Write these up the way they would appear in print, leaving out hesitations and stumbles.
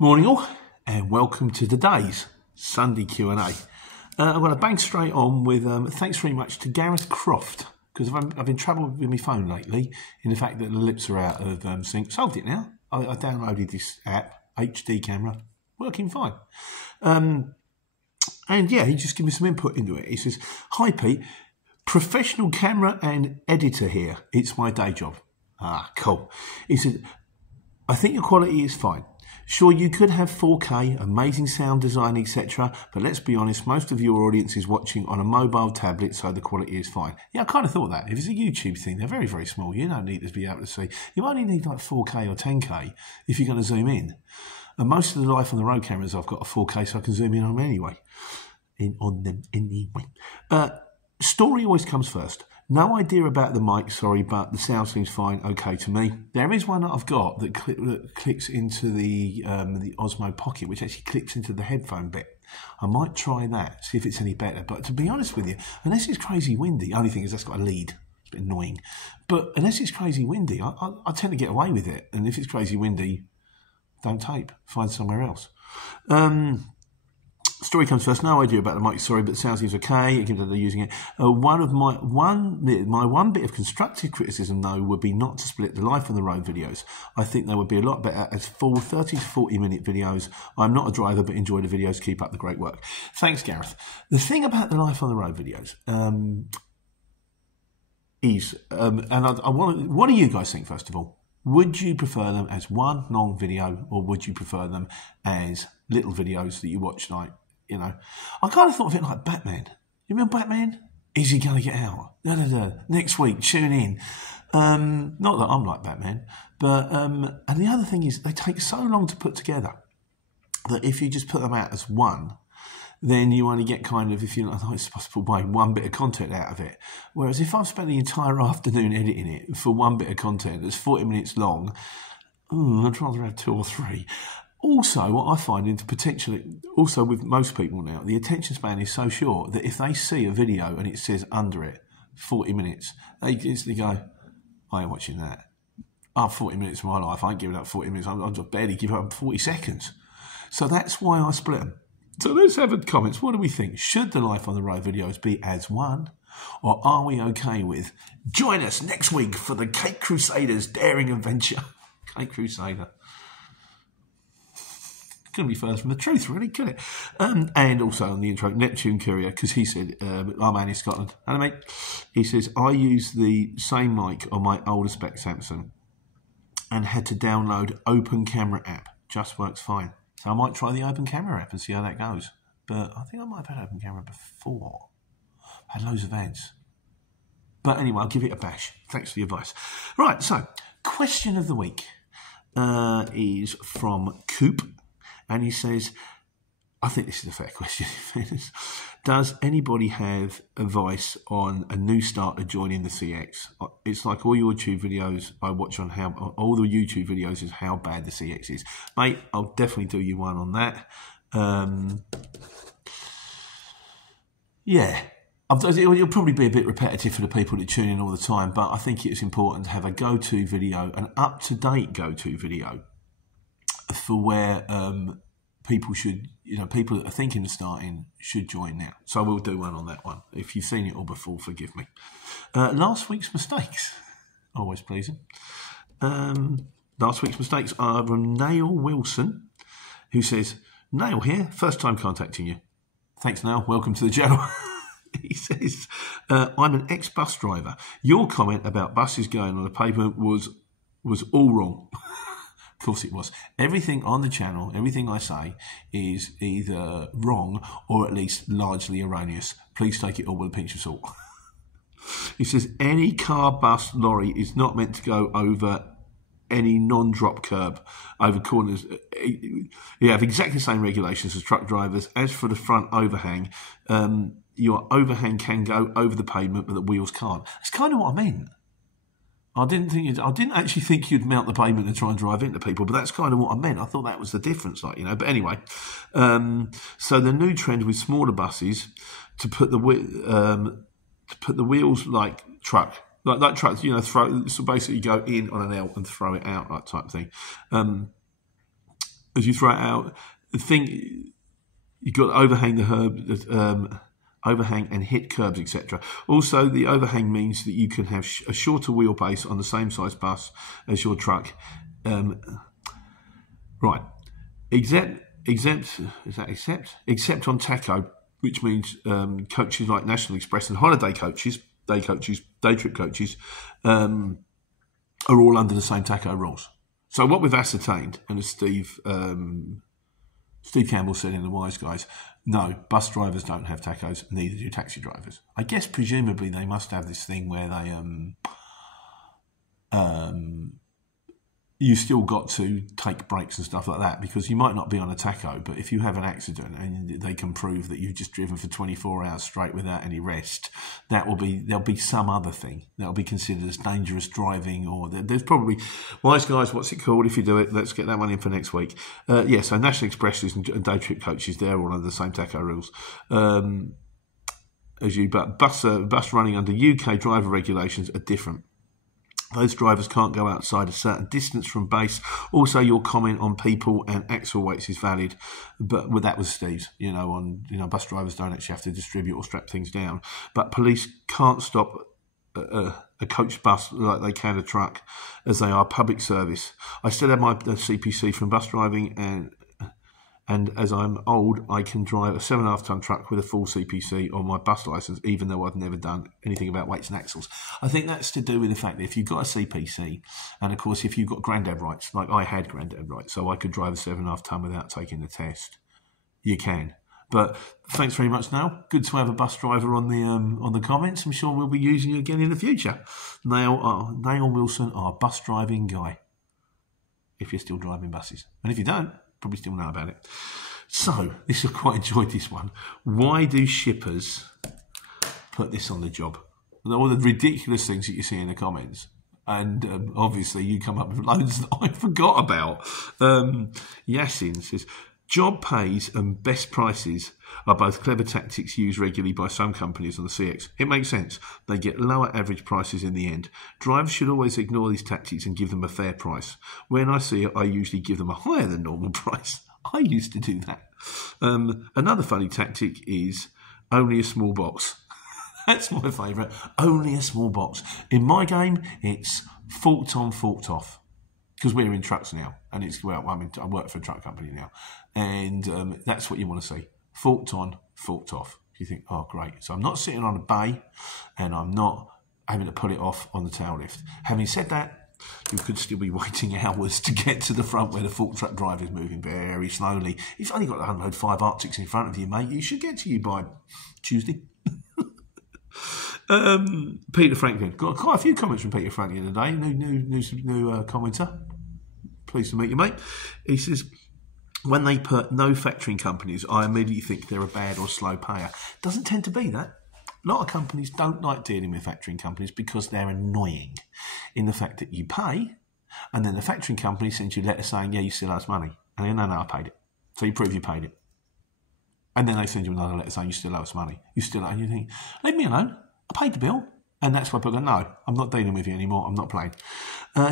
Morning all, and welcome to today's Sunday Q&A. I'm going to bang straight on with thanks very much to Gareth Croft, because I've been trouble with my phone lately in the fact that the lips are out of sync. Solved it now. I downloaded this app, HD camera, working fine. And yeah, he just gave me some input into it. He says, "Hi Pete, professional camera and editor here. It's my day job." Ah, cool. He said, "I think your quality is fine. Sure, you could have 4K, amazing sound design, etc. But let's be honest, most of your audience is watching on a mobile tablet, so the quality is fine." Yeah, I kind of thought that. If it's a YouTube thing, they're very, very small. You don't need to be able to see. You only need like 4K or 10K if you're going to zoom in. And most of the Life on the Road cameras, I've got a 4K, so I can zoom in on them anyway. Story always comes first. No idea about the mic, sorry, but the sound seems fine, okay to me. There is one that I've got that clicks into the Osmo Pocket, which actually clicks into the headphone bit. I might try that, see if it's any better. But to be honest with you, unless it's crazy windy, the only thing is that's got a lead. It's a bit annoying. But unless it's crazy windy, I tend to get away with it. And if it's crazy windy, don't tape. Find somewhere else. Story comes first. No idea about the mic, sorry, but the sound seems okay. It gives that they're using it. My one bit of constructive criticism, though, would be not to split the Life on the Road videos. I think they would be a lot better as full 30 to 40 minute videos. I'm not a driver, but enjoy the videos. Keep up the great work. Thanks, Gareth. The thing about the Life on the Road videos is, and I want. What do you guys think? First of all, would you prefer them as one long video, or would you prefer them as little videos that you watch like? You know, I kind of thought of it like Batman. You remember Batman? Is he going to get out? Next week, tune in. Not that I'm like Batman, but and the other thing is they take so long to put together that if you just put them out as one, then you only get kind of, if you know, it's possible way, one bit of content out of it. Whereas if I've spent the entire afternoon editing it for one bit of content that's 40 minutes long, I'd rather have 2 or 3. Also, what I find is potentially, also with most people now, the attention span is so short that if they see a video and it says under it 40 minutes, they instantly go, "I ain't watching that. 40 minutes of my life, I ain't giving up 40 minutes. I'll just barely give up 40 seconds. So that's why I split them. So let's have a comments. What do we think? Should the Life on the Road videos be as one? Or are we okay with, join us next week for the Cape Crusaders daring adventure? Cape Crusader. Couldn't be further from the truth, really, could it? And also on the intro, Neptune Courier, because he said, I'm in Scotland. Hello, mate. He says, I use the same mic on my older spec Samsung and had to download Open Camera app. Just works fine. So I might try the Open Camera app and see how that goes. But I think I might have had Open Camera before. I had loads of ads. But anyway, I'll give it a bash. Thanks for the advice. Right, so question of the week is from Coop. And he says, I think this is a fair question. Does anybody have advice on a new starter joining the CX? It's like all YouTube videos I watch on all the YouTube videos is how bad the CX is. Mate, I'll definitely do you one on that. Yeah. It'll probably be a bit repetitive for the people that tune in all the time, but I think it's important to have a go-to video, an up-to-date go-to video for where people should, people that are thinking of starting should join now. So we'll do one on that one. If you've seen it all before, forgive me. Last week's mistakes, always pleasing. Last week's mistakes are from Nail Wilson, who says, Nail here, first time contacting you. Thanks, Nail. Welcome to the channel. He says, I'm an ex-bus driver. Your comment about buses going on the pavement was all wrong. Of course it was. Everything on the channel, everything I say is either wrong or at least largely erroneous. Please take it all with a pinch of salt. He says, any car, bus, lorry is not meant to go over any non-drop curb over corners. You have exactly the same regulations as truck drivers. As for the front overhang, your overhang can go over the pavement, but the wheels can't. That's kind of what I meant. I didn't actually think you'd mount the pavement and try and drive into people, but that's kind of what I meant. I thought that was the difference, But anyway, so the new trend with smaller buses to put the wheels like trucks, so basically go in on an L and throw it out, that type of thing. as you throw it out. The thing, you've got to overhang the herb, overhang and hit curbs, etc. Also, the overhang means that you can have a shorter wheelbase on the same size bus as your truck. Right. Except on tacho, which means coaches like National Express and holiday coaches, day trip coaches, are all under the same tacho rules. So what we've ascertained, and as Steve Campbell said in The Wise Guys, no, bus drivers don't have tachos, neither do taxi drivers. I guess presumably they must have this thing where they you still got to take breaks and stuff like that, because you might not be on a tacho, but if you have an accident and they can prove that you've just driven for 24 hours straight without any rest, there'll be some other thing that'll be considered as dangerous driving, or there's probably, Wise Guys, what's it called if you do it? Let's get that one in for next week. So National Expresses and day trip coaches, they're all under the same tacho rules as you, but bus running under UK driver regulations are different. Those drivers can't go outside a certain distance from base. Also, your comment on people and axle weights is valid, but that was Steve's. Bus drivers don't actually have to distribute or strap things down, but police can't stop a coach bus like they can a truck, as they are public service. I still have my CPC from bus driving, and as I'm old, I can drive a 7.5 ton truck with a full CPC on my bus licence, even though I've never done anything about weights and axles. I think that's to do with the fact that if you've got a CPC, and of course if you've got granddad rights, like I had granddad rights, so I could drive a 7.5 ton without taking the test, you can. But thanks very much, Niall. Good to have a bus driver on the comments. I'm sure we'll be using you again in the future. Niall Wilson, our bus driving guy, if you're still driving buses. And if you don't, probably still know about it. So, I quite enjoyed this one. Why do shippers put this on the job? All the ridiculous things that you see in the comments. And obviously you come up with loads that I forgot about. Yasin says, job pays and best prices are both clever tactics used regularly by some companies on the CX. It makes sense. They get lower average prices in the end. Drivers should always ignore these tactics and give them a fair price. When I see it, I usually give them a higher than normal price. I used to do that. Another funny tactic is only a small box. That's my favourite. Only a small box. In my game, it's fault on, fault off. Because we're in trucks now. And I work for a truck company now. And that's what you want to see. Fault on, fault off. You think, oh, great. So I'm not sitting on a bay and I'm not having to put it off on the tail lift. Having said that, you could still be waiting hours to get to the front where the fork truck driver is moving very slowly. You've only got to unload 5 Arctics in front of you, mate. You should get to you by Tuesday. Peter Franklin. Got quite a few comments from Peter Franklin today. New commenter. Pleased to meet you, mate. He says, when they put no factoring companies, I immediately think they're a bad or slow payer. Doesn't tend to be that. A lot of companies don't like dealing with factoring companies because they're annoying in the fact that you pay and then the factoring company sends you a letter saying, yeah, you still owe us money. And then, no, I paid it. So you prove you paid it. And then they send you another letter saying you still owe us money. You still owe, and you think, leave me alone. I paid the bill. And that's why people go, no, I'm not dealing with you anymore. I'm not playing.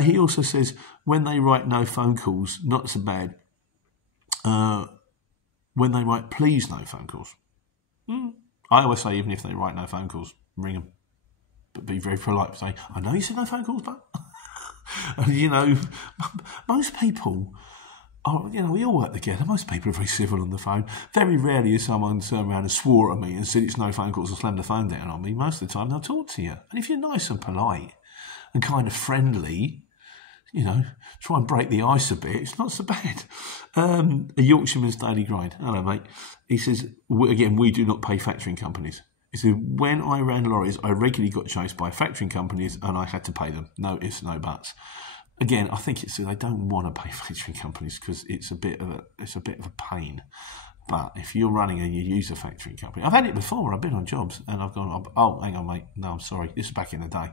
He also says, when they write no phone calls, not so bad. When they write please no phone calls. I always say, even if they write no phone calls, ring them. But be very polite. Say, I know you said no phone calls, but... most people... we all work together. Most people are very civil on the phone. Very rarely has someone turned around and swore at me and said it's no phone calls and slammed the phone down on me. Most of the time they'll talk to you. And if you're nice and polite and kind of friendly, try and break the ice a bit, it's not so bad. A Yorkshireman's Daily Grind. Hello, mate. He says, again, we do not pay factoring companies. He said, when I ran lorries, I regularly got chased by factoring companies and I had to pay them. No ifs, no buts. Again, I think it's they don't want to pay factoring companies because it's a bit of a pain. But if you're running and you use a factoring company, I've had it before. I've been on jobs and I've gone, oh, hang on, mate. No, I'm sorry. This is back in the day.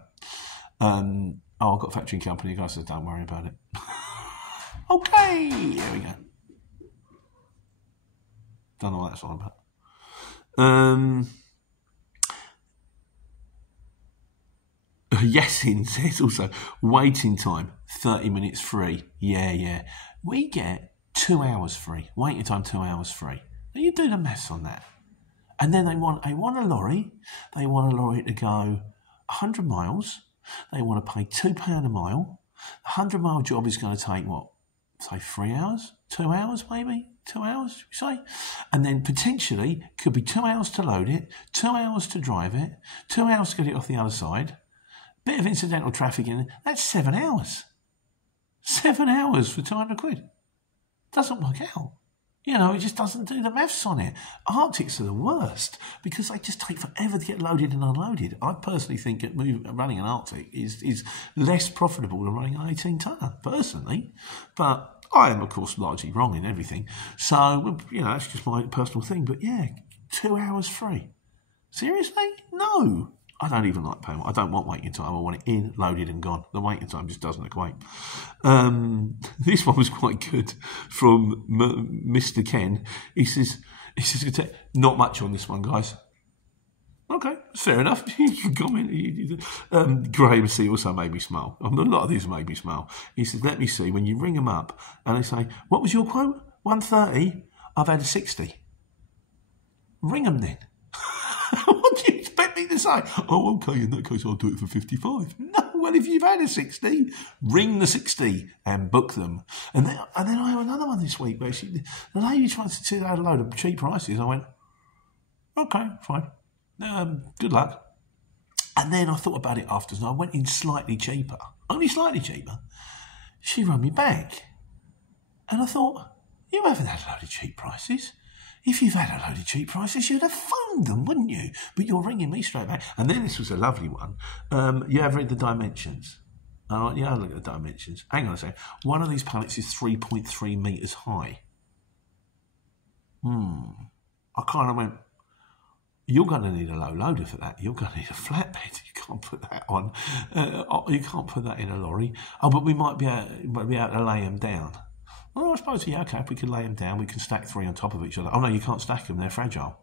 I've got a factoring company. The guy says, don't worry about it. Okay, here we go. Don't know what that's all about. Yasin says also, waiting time, 30 minutes free. Yeah. We get 2 hours free. Waiting time 2 hours free. Now you do the maths on that. And then they want a lorry. They want a lorry to go 100 miles. They want to pay £2 a mile. A 100-mile job is going to take, what, say 3 hours? 2 hours maybe? 2 hours, should we say? And then potentially could be 2 hours to load it, 2 hours to drive it, 2 hours to get it off the other side, bit of incidental traffic in it. That's 7 hours. 7 hours for 200 quid. Doesn't work out. You know, it just doesn't do the maths on it. Arctics are the worst because they just take forever to get loaded and unloaded. I personally think that running an Arctic is less profitable than running an 18-tonner, personally. But I am, of course, largely wrong in everything. So, you know, that's just my personal thing. But yeah, 2 hours free. Seriously? No. I don't even like paying. I don't want waiting time. I want it in, loaded and gone. The waiting time just doesn't equate. This one was quite good from Mr. Ken. He says, not much on this one, guys. Okay, fair enough. You can comment. Graham C also made me smile. A lot of these made me smile. He says, let me see, when you ring them up and they say, what was your quote? 130? I've had a 60. Ring them then. What do you expect me to say? Oh, okay, in that case I'll do it for 55. No, well, if you've had a 60, ring the 60 and book them. And then I have another one this week where the lady tried to do a load of cheap prices. I went, okay, fine. Good luck. And then I thought about it after, and I went in slightly cheaper, only slightly cheaper. She rang me back. And I thought, you haven't had a load of cheap prices. If you've had a load of cheap prices, you'd have phoned them, wouldn't you? But you're ringing me straight back. And then this was a lovely one. You have read the dimensions. Yeah, look at the dimensions. Hang on a second. One of these pallets is 3.3 metres high. I kind of went, you're going to need a low loader for that. You're going to need a flatbed. You can't put that on. You can't put that in a lorry. Oh, but we might be able to lay them down. Well, I suppose, yeah, okay, if we can lay them down, we can stack 3 on top of each other. Oh, no, you can't stack them, they're fragile.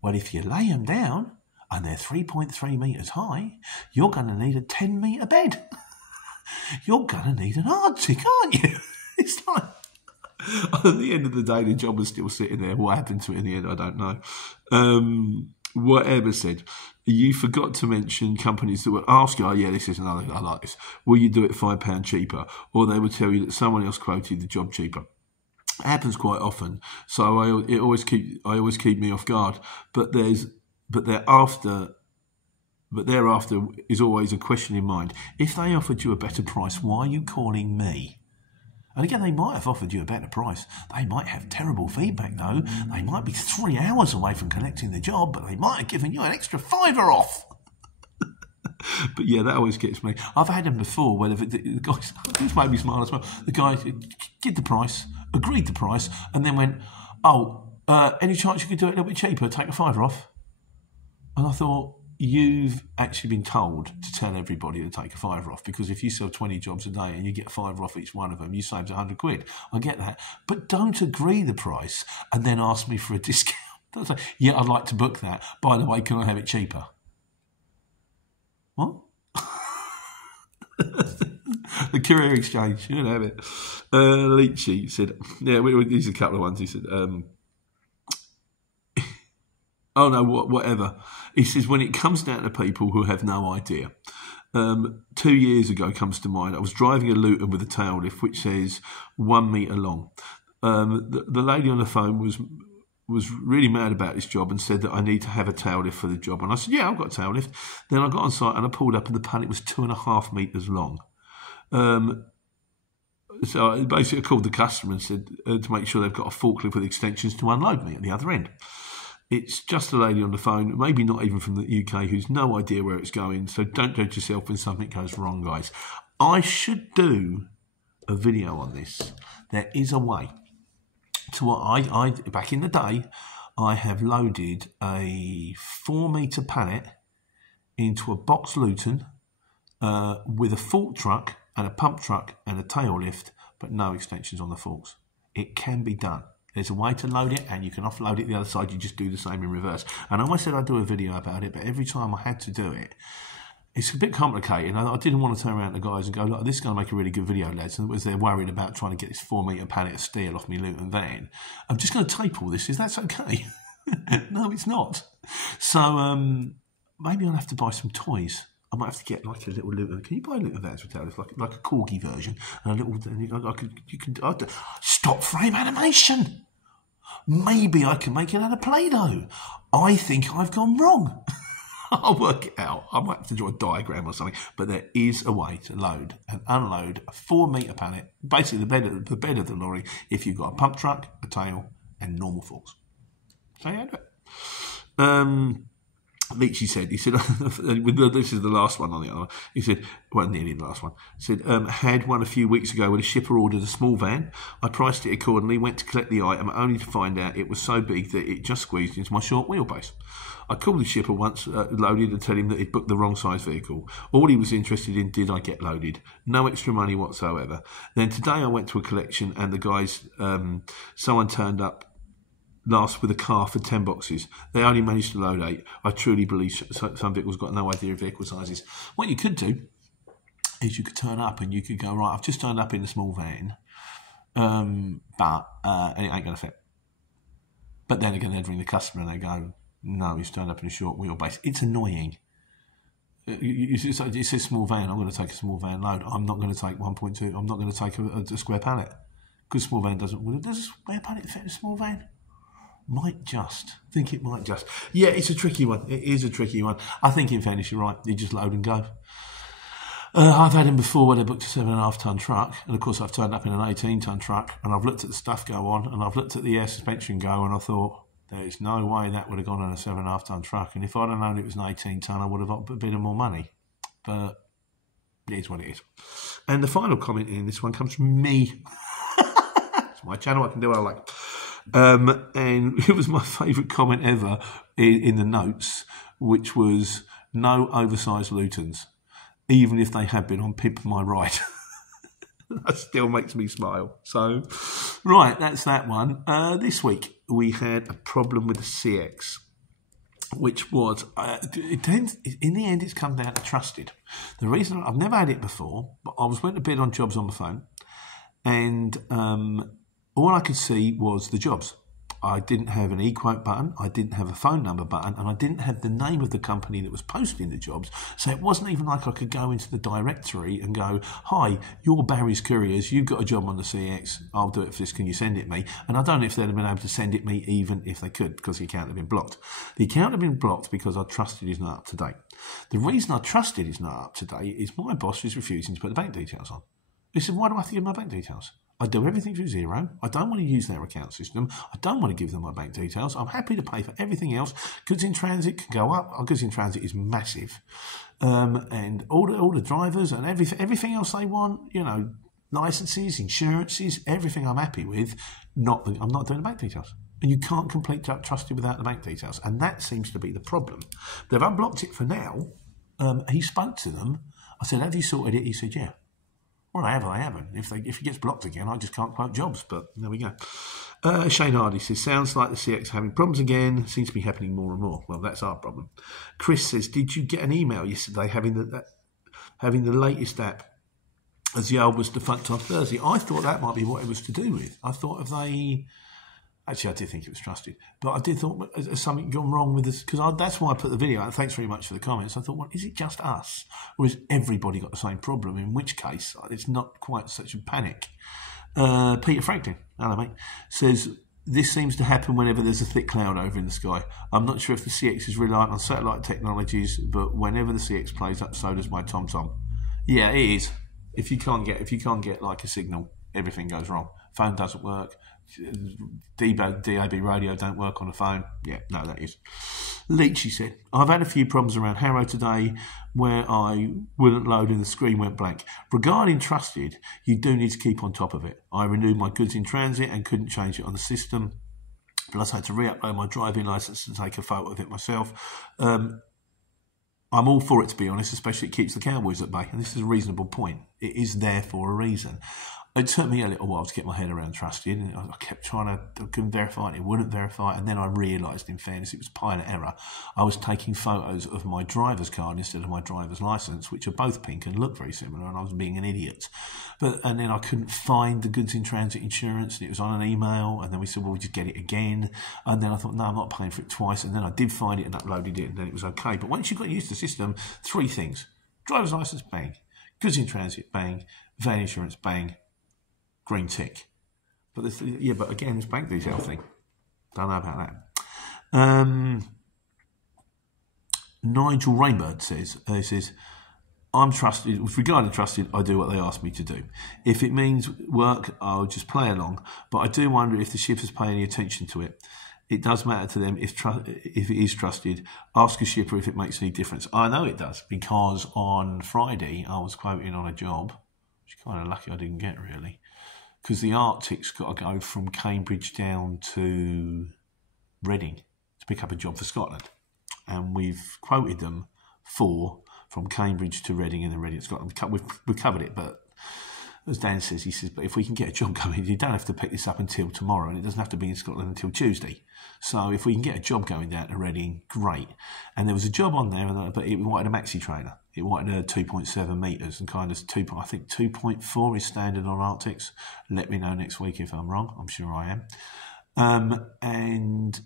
Well, if you lay them down and they're 3.3 metres high, you're going to need a 10-metre bed. You're going to need an Arctic, aren't you? It's like, at the end of the day, the job was still sitting there. What happened to it in the end, I don't know. Whatever said, you forgot to mention companies that will ask you, oh yeah, this is another, I like this, will you do it £5 cheaper? Or they will tell you that someone else quoted the job cheaper. It happens quite often, so I always keep me off guard. But thereafter is always a question in mind. If they offered you a better price, why are you calling me? And again, they might have offered you a better price. They might have terrible feedback, though. They might be 3 hours away from collecting the job, but they might have given you an extra £5 off. But yeah, that always gets me. I've had them before where the guys, this made me smile as well. The guy did the price, agreed the price, and then went, oh, any chance you could do it a little bit cheaper, take a £5 off? And I thought, you've actually been told to tell everybody to take a £5 off, because if you sell 20 jobs a day and you get £5 off each one of them, you saved 100 quid. I get that. But don't agree the price and then ask me for a discount. Don't say, yeah, I'd like to book that. By the way, can I have it cheaper? What? The Courier exchange, you don't have it. Leachy said, yeah, these are a couple of ones. He said, oh no, whatever. He says, when it comes down to people who have no idea, 2 years ago comes to mind. I was driving a Luton with a tail lift which says 1 metre long. The lady on the phone was really mad about this job and said that I need to have a tail lift for the job. And I said, yeah, I've got a tail lift. Then I got on site and I pulled up and the pallet was 2.5 metres long. So I basically called the customer and said to make sure they've got a forklift with extensions to unload me at the other end. It's just a lady on the phone, maybe not even from the UK, who's no idea where it's going. So don't judge yourself when something goes wrong, guys. I should do a video on this. There is a way to what I back in the day, I have loaded a 4 metre pallet into a box Luton with a fork truck and a pump truck and a tail lift, but no extensions on the forks. It can be done. There's a way to load it, and you can offload it the other side. You just do the same in reverse. And I always said I'd do a video about it, but every time I had to do it, it's a bit complicated. I didn't want to turn around to the guys and go, look, this is going to make a really good video, lads. And as they're worried about trying to get this 4 metre pallet of steel off me Luton van, I'm just going to tape all this. Is that okay? No, it's not. So maybe I'll have to buy some toys. I might have to get like a little Luton. Can you buy Luton vans for tailors, like a corgi version, and a little? You can stop frame animation. Maybe I can make it out of Play-Doh. I think I've gone wrong. I'll work it out. I might have to draw a diagram or something, but there is a way to load and unload a 4 metre pallet, basically the bed of the lorry, if you've got a pump truck, a tail, and normal forks. So yeah, do it. Leachy said, this is the last one on the other. He said, well, nearly the last one. He said, had one a few weeks ago when a shipper ordered a small van. I priced it accordingly, went to collect the item, only to find out it was so big that it just squeezed into my short wheelbase. I called the shipper once loaded and tell him that he'd booked the wrong size vehicle. All he was interested in, did I get loaded? No extra money whatsoever. Then today I went to a collection and the guys, someone turned up last with a car for 10 boxes. They only managed to load 8. I truly believe some vehicles got no idea of vehicle sizes. What you could do is you could turn up and you could go, right, I've just turned up in a small van, but it ain't going to fit. But then again, they'd ring the customer and they go, no, he's turned up in a short wheelbase. It's annoying. It says small van. I'm going to take a small van load. I'm not going to take 1.2. I'm not going to take a square pallet because small van doesn't. Well, does a square pallet fit in a small van? Might just. I think it might just. Yeah, it's a tricky one. It is a tricky one. I think in fairness, you're right. You just load and go. I've had him before where they booked a 7.5 tonne truck, and of course I've turned up in an 18 tonne truck, and I've looked at the stuff go on, and I've looked at the air suspension go, and I thought, there's no way that would have gone on a 7.5 tonne truck, and if I'd have known it was an 18 tonne, I would have got a bit of more money. But it is what it is. And the final comment in this one comes from me. It's my channel, I can do what I like. And it was my favourite comment ever in the notes, which was no oversized Lutons, even if they had been on Pimp My Ride. That still makes me smile. So, right, that's that one. This week we had a problem with the CX, which was, in the end, it's come down to trusted. The reason, I've never had it before, but I was went to bid on jobs on the phone, and all I could see was the jobs. I didn't have an e-quote button, I didn't have a phone number button, and I didn't have the name of the company that was posting the jobs. So it wasn't even like I could go into the directory and go, hi, you're Barry's Couriers, you've got a job on the CX, I'll do it for this, can you send it me? And I don't know if they'd have been able to send it me even if they could, because the account had been blocked. The account had been blocked because I trusted it's not up to date. The reason I trusted it's not up to date is my boss was refusing to put the bank details on. He said, why do I have to give my bank details? I do everything through Xero. I don't want to use their account system. I don't want to give them my bank details. I'm happy to pay for everything else. Goods in transit can go up. Our goods in transit is massive. And all the drivers and everything else they want, you know, licenses, insurances, everything I'm happy with. I'm not doing the bank details. And you can't complete trusted without the bank details. And that seems to be the problem. They've unblocked it for now. He spoke to them. I said, have you sorted it? He said, yeah. Well, I haven't. If it gets blocked again, I just can't quote jobs, but there we go. Shane Hardy says, sounds like the CX having problems again. Seems to be happening more and more. Well, that's our problem. Chris says, did you get an email yesterday having the latest app as the old was defunct on Thursday? I thought that might be what it was to do with. I thought if they... Actually, I did think it was trusted, but I did thought, has something gone wrong with this? Because that's why I put the video out. Thanks very much for the comments. I thought, well, is it just us? Or has everybody got the same problem? In which case, it's not quite such a panic. Peter Franklin, hello mate, says, this seems to happen whenever there's a thick cloud over in the sky. I'm not sure if the CX is reliant on satellite technologies, but whenever the CX plays up, so does my TomTom. Yeah, it is. If you can't get like a signal, everything goes wrong. Phone doesn't work. DAB radio don't work on the phone. Yeah, no, that is. Leachy said, I've had a few problems around Harrow today where I wouldn't load and the screen went blank. Regarding trusted, you do need to keep on top of it. I renewed my goods in transit and couldn't change it on the system. Plus, I had to re-upload my driving licence to take a photo of it myself. I'm all for it, to be honest, especially it keeps the cowboys at bay. And this is a reasonable point. It is there for a reason. It took me a little while to get my head around trusted. And I kept trying to, I couldn't verify it, it wouldn't verify it. And then I realised, in fairness, it was pilot error. I was taking photos of my driver's card instead of my driver's licence, which are both pink and look very similar, and I was being an idiot. And then I couldn't find the goods in transit insurance, and it was on an email, and then we said, well, we just get it again. And then I thought, no, I'm not paying for it twice. And then I did find it and uploaded it, and then it was okay. But once you got used to the system, 3 things. Driver's licence, bang. Goods in transit, bang. Van insurance, bang. Green tick. But but again, this bank detail thing. Don't know about that. Nigel Rainbird says, I'm trusted. With regard to trusted, I do what they ask me to do. If it means work, I'll just play along. But I do wonder if the shippers pay any attention to it. It does matter to them if it is trusted. Ask a shipper if it makes any difference. I know it does, because on Friday I was quoting on a job, which is kind of lucky I didn't get, really. Because the Arctic's got to go from Cambridge down to Reading to pick up a job for Scotland. And we've quoted them from Cambridge to Reading and then Reading to Scotland. We've covered it, but as Dan says, he says, but if we can get a job going, you don't have to pick this up until tomorrow, and it doesn't have to be in Scotland until Tuesday. So if we can get a job going down to Reading, great. And there was a job on there, but it wanted a maxi trailer. It wanted a 2.7 metres and kind of I think 2.4 is standard on Arctics. Let me know next week if I'm wrong. I'm sure I am. And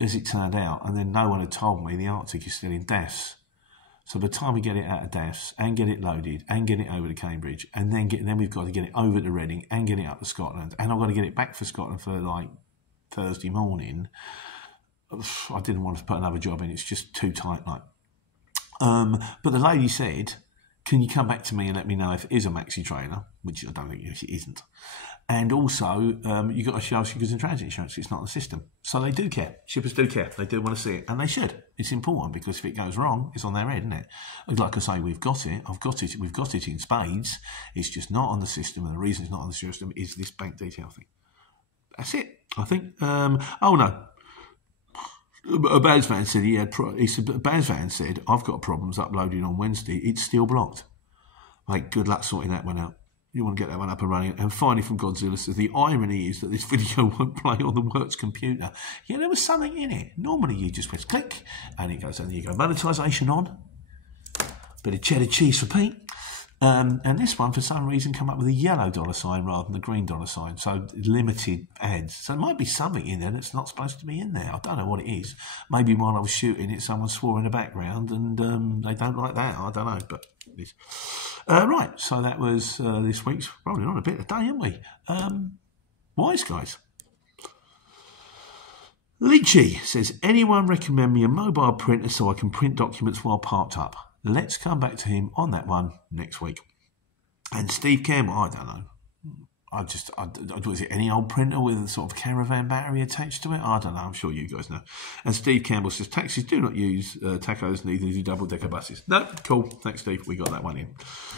as it turned out, and then no one had told me, the Arctic is still in DAFs. So by the time we get it out of DAFs and get it loaded and get it over to Cambridge, and then we've got to get it over to Reading and get it up to Scotland, and I've got to get it back for Scotland for like Thursday morning. I didn't want to put another job in. It's just too tight, like. But the lady said, can you come back to me and let me know if it is a maxi trailer, which I don't think it isn't. And also, you've got to show us your goods in transit insurance. It's not the system. So they do care. Shippers do care. They do want to see it. And they should. It's important, because if it goes wrong, it's on their head, isn't it? Like I say, we've got it. We've got it in spades. It's just not on the system. And the reason it's not on the system is this bank detail thing. That's it, I think. Oh, no. A Baz van said Baz van said, I've got problems uploading on Wednesday. It's still blocked. Like, good luck sorting that one out. You want to get that one up and running. And finally from Godzilla says, the irony is that this video won't play on the works computer. Yeah, there was something in it. Normally you just press click and it goes, and there you go. Monetisation on. Bit of cheddar cheese for Pete. And this one, for some reason, come up with a yellow $sign rather than the green $sign. So limited ads. So there might be something in there that's not supposed to be in there. I don't know what it is. Maybe while I was shooting it, someone swore in the background, and they don't like that. I don't know, but it is. Right, so that was this week's. Rolling on a bit today, aren't we? Wise guys. Leachy says, anyone recommend me a mobile printer so I can print documents while parked up? Let's come back to him on that one next week. And Steve Campbell, I don't know. Was it any old printer with a sort of caravan battery attached to it? I don't know. I'm sure you guys know. And Steve Campbell says, taxis do not use tacos, neither do double-decker buses. No, cool. Thanks, Steve. We got that one in.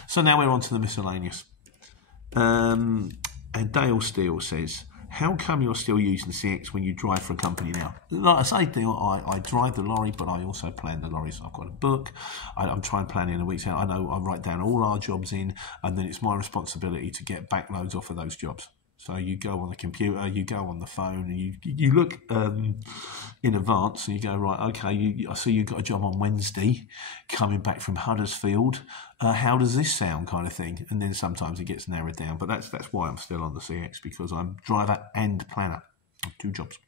So now we're on to the miscellaneous. And Dale Steele says, how come you're still using the CX when you drive for a company now? Like I say, Dale, I drive the lorry, but I also plan the lorry. So I've got a book. I'm trying to plan in a week's out. I know I write down all our jobs in, and then it's my responsibility to get backloads off of those jobs. So you go on the computer, you go on the phone, and you look in advance, and you go, right, okay, I see you've got a job on Wednesday coming back from Huddersfield. How does this sound, kind of thing? And then sometimes it gets narrowed down. But that's why I'm still on the CX, because I'm driver and planner. 2 jobs.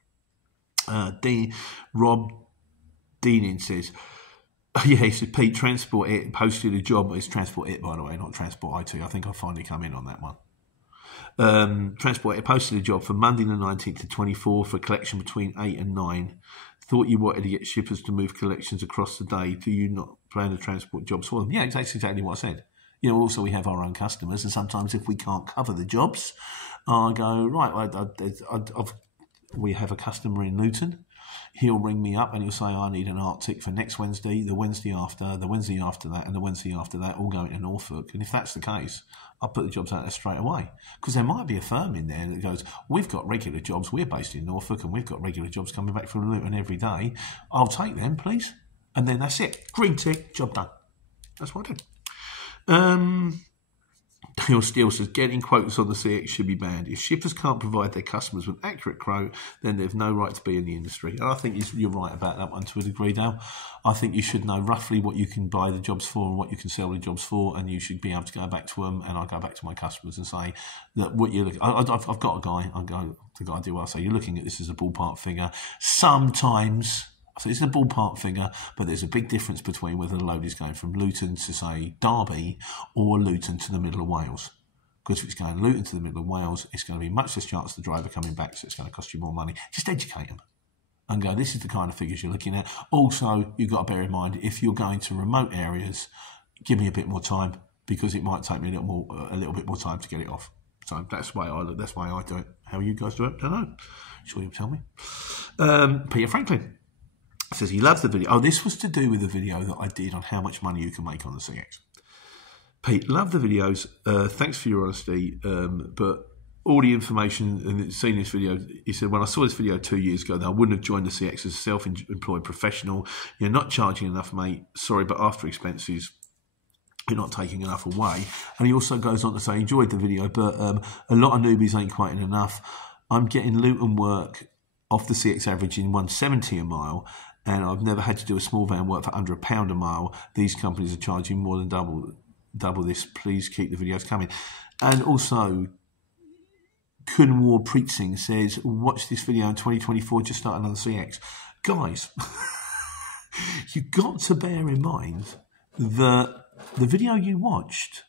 Rob Deanin says, yeah, he said, Pete, Transport It posted a job. It's Transport It, by the way, not Transport IT. I think I'll finally come in on that one. Transport It posted a job for Monday the 19th to 24th for collection between 8 and 9. Thought you wanted to get shippers to move collections across the day. Do you not plan to transport jobs for them? Yeah, that's exactly what I said. You know, also we have our own customers, and sometimes if we can't cover the jobs, I go, right, we have a customer in Luton. He'll ring me up and he'll say, I need an Arctic for next Wednesday, the Wednesday after, the Wednesday after that, and the Wednesday after that, all going to Norfolk. And if that's the case, I'll put the jobs out there straight away. Because there might be a firm in there that goes, we've got regular jobs, we're based in Norfolk, and we've got regular jobs coming back from Luton every day. I'll take them, please. And then that's it. Green tick, job done. That's what I do. Hill Steel says getting quotes on the CX should be banned. If shippers can't provide their customers with accurate quote, then they've no right to be in the industry. And I think you're right about that one to a degree, Dale. I think you should know roughly what you can buy the jobs for and what you can sell the jobs for, and you should be able to go back to them. And I go back to my customers and say that what you're looking. I've got a guy. I go the guy I do. I say you're looking at this as a ballpark figure. Sometimes. So it's a ballpark figure, but there's a big difference between whether the load is going from Luton to, say, Derby or Luton to the middle of Wales. Because if it's going Luton to the middle of Wales, it's going to be much less chance of the driver coming back, so it's going to cost you more money. Just educate them and go, this is the kind of figures you're looking at. Also, you've got to bear in mind, if you're going to remote areas, give me a bit more time, because it might take me a little bit more time to get it off. So that's why I do it. How you guys do it? I don't know. Sure you'll tell me. Peter Franklin says he loves the video. Oh, this was to do with the video that I did on how much money you can make on the CX. Pete, love the videos. Thanks for your honesty. But all the information, and seeing this video, he said, when I saw this video 2 years ago, that I wouldn't have joined the CX as a self-employed professional. You're not charging enough, mate. Sorry, but after expenses, you're not taking enough away. And he also goes on to say, enjoyed the video, but a lot of newbies ain't quite enough. I'm getting Luton work off the CX average in 170 a mile, and I've never had to do a small van work for under £1 a mile. These companies are charging more than double this. Please keep the videos coming. And also, Kunwar Preetsing says, watch this video in 2024, just starting on the CX. Guys, you've got to bear in mind that the video you watched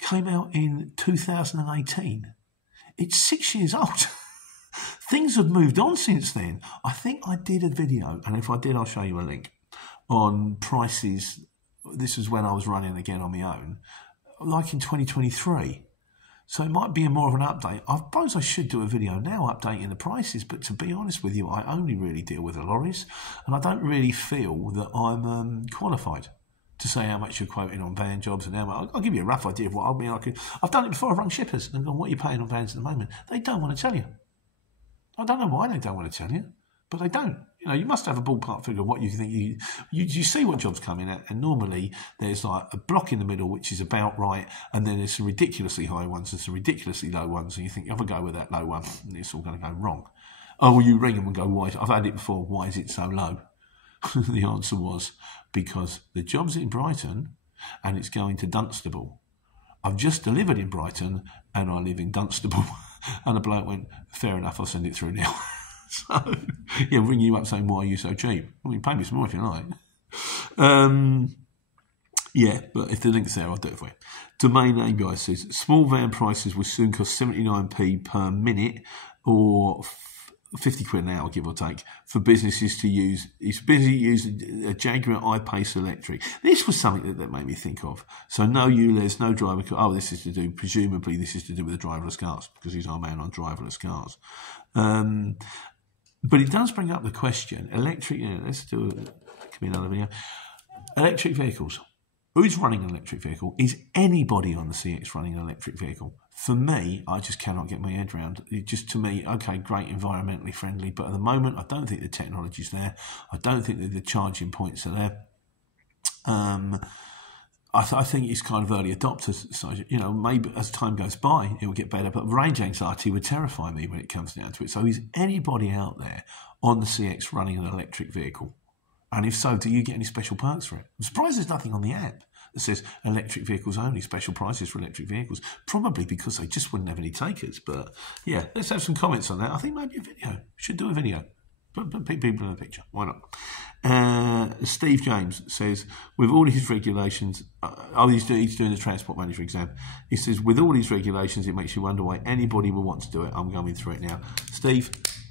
came out in 2018. It's 6 years old. Things have moved on since then. I think I did a video, and if I did, I'll show you a link, on prices. This is when I was running again on my own, like in 2023. So it might be more of an update. I suppose I should do a video now updating the prices, but to be honest with you, I only really deal with the lorries, and I don't really feel that I'm qualified to say how much you're quoting on van jobs and how much. I'll give you a rough idea of what I mean. I've done it before. I've rung shippers and gone, what are you paying on vans at the moment? They don't want to tell you. I don't know why they don't want to tell you, but they don't. You know, you must have a ballpark figure of what you think you see what jobs coming at, and normally there's like a block in the middle which is about right, and then there's some ridiculously high ones and some ridiculously low ones, and you think, have a go with that low one, and it's all going to go wrong. Oh, well, you ring them and go, why? I've had it before. Why is it so low? The answer was because the job's in Brighton and it's going to Dunstable. I've just delivered in Brighton and I live in Dunstable. And the bloke went, fair enough, I'll send it through now. So, yeah, ring you up saying, why are you so cheap? Well, you pay me some more if you like. Yeah, but if the link's there, I'll do it for you. Domain name guy says, small van prices will soon cost 79p per minute or 50 quid an hour, give or take, for businesses to use. It's busy using a Jaguar I-Pace electric. This was something that made me think of. So no ULEZ, no driver. Oh, this is to do, presumably this is to do with the driverless cars, because he's our man on driverless cars. But it does bring up the question, electric, yeah, let's do it, could be another video. Electric vehicles. Who's running an electric vehicle? Is anybody on the CX running an electric vehicle? For me, I just cannot get my head around. It just, to me, okay, great, environmentally friendly, but at the moment, I don't think the technology's there. I don't think that the charging points are there. I think it's kind of early adopters. So, you know, maybe as time goes by, it will get better, but range anxiety would terrify me when it comes down to it. So is anybody out there on the CX running an electric vehicle? And if so, do you get any special perks for it? I'm surprised there's nothing on the app that says electric vehicles only, special prices for electric vehicles. Probably because they just wouldn't have any takers. But yeah, let's have some comments on that. I think maybe a video. Should do a video. Put people in the picture. Why not? Steve James says, with all his regulations, he's doing the transport manager exam. He says, with all these regulations, it makes you wonder why anybody will want to do it. I'm going through it now. Steve,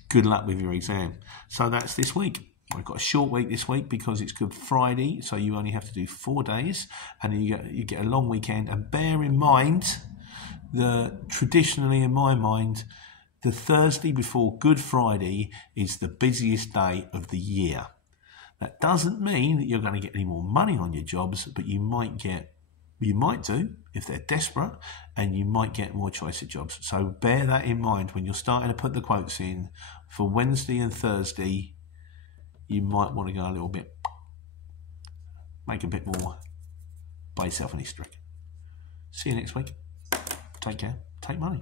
good luck with your exam. So that's this week. We've got a short week this week because it's Good Friday, so you only have to do 4 days, and then you get a long weekend. And bear in mind that traditionally, in my mind, the Thursday before Good Friday is the busiest day of the year. That doesn't mean that you're going to get any more money on your jobs, but you might do if they're desperate, and you might get more choice of jobs. So bear that in mind when you're starting to put the quotes in for Wednesday and Thursday. You might want to go a little bit, make a bit more, buy yourself an Easter egg. See you next week. Take care. Take money.